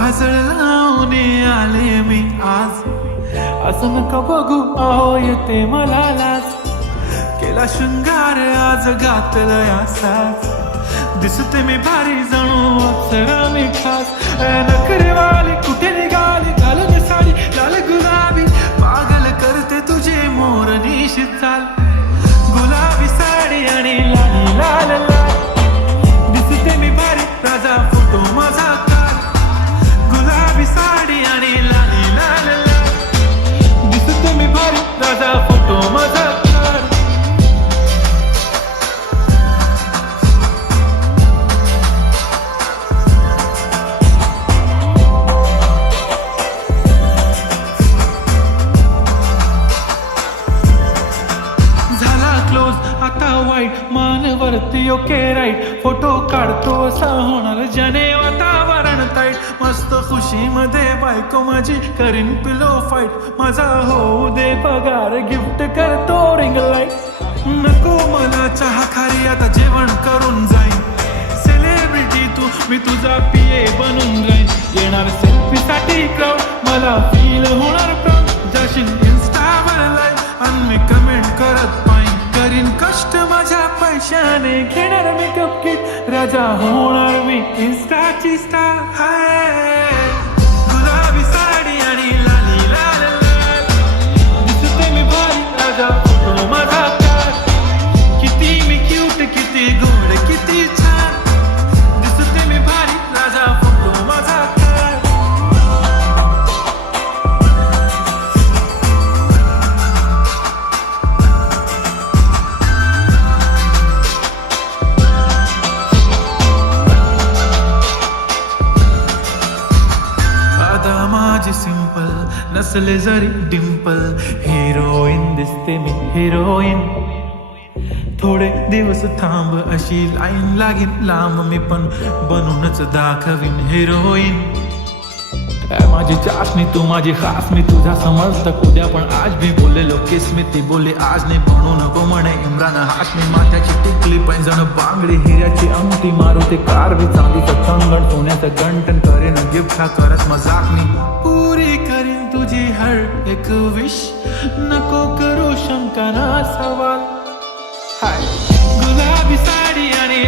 काजळ लावून आले मी आज. असं नका बघू अहो येते मला लाज. केला शृंगार आज घातलं असाच. दिसते मी भारी जणू अप्सरा मी खास. नखरेवाली कुठे निघाली घालून साडी लाल गुलाबी. पागल करते तुझे मोर निशित चाल. गुलाबी साडी आणि लाली लाल लाल. दिसते मी भारी राजा फोटो माझा काल. गुलाबी साडी आणि लाली लाल लाल. दिसते मी भारी राजा फोटो माझा काल. आता वाईट मानवरती ओके राईट. फोटो काढतो असा होणार जने वातावरण ताईट. मस्त खुशीमध्ये बायको माझी करीन पिलो फाईट. माझा होऊ दे पगार गिफ्ट करतो रिंग लाईट. नको मला चहा खारी आता जेवण करून जाईन. सेलिब्रिटी तू मी तुझा पिये बनून जाईन. येणार सेल्फी साठी क्राऊड मला फील होणार प्राऊड. जाशील इन्स्टावर लाईव्ह आणि मी कमेंट करत पाहिजे. करीन कष्ट माझ्या पैशाने घेणार मेकअप किट. राजा होणार मी इन्स्टाची स्टार. गुलाबी साडी आणि लाली लाल लाल. दिसते मी भारी राजा फोटो माझा काल. किती मी क्यूट किती गोड किती छान. दिसते मी भारी राजा फोटो माझा काल. माझी सिंपल नसले जरी डिंपल. हिरोईन दिसते मी हिरोईन. थोडे दिवस थांब अशी लाईन लागेल लांब. मी पण बनूनच दाखवीन हिरोईन. माझी चाशनी तू माझी खास. मी तुझा समजत उद्या पण आज मी बोललेलो किस मी. ती बोलली आज नाही बनू नको म्हणे इम्रान हाशमी. माथ्याची टिकली पैंजण बांगडी हिऱ्याची अंगठी. मारुती कार बी चांदीचं कंगण सोन्याचं गंटन. करेन गिफ्ट हा करत मजाक मी. पुरी करीन तुझी हर एक विश. नको करू शंका ना सवाल. हाय गुलाबी साडी आणि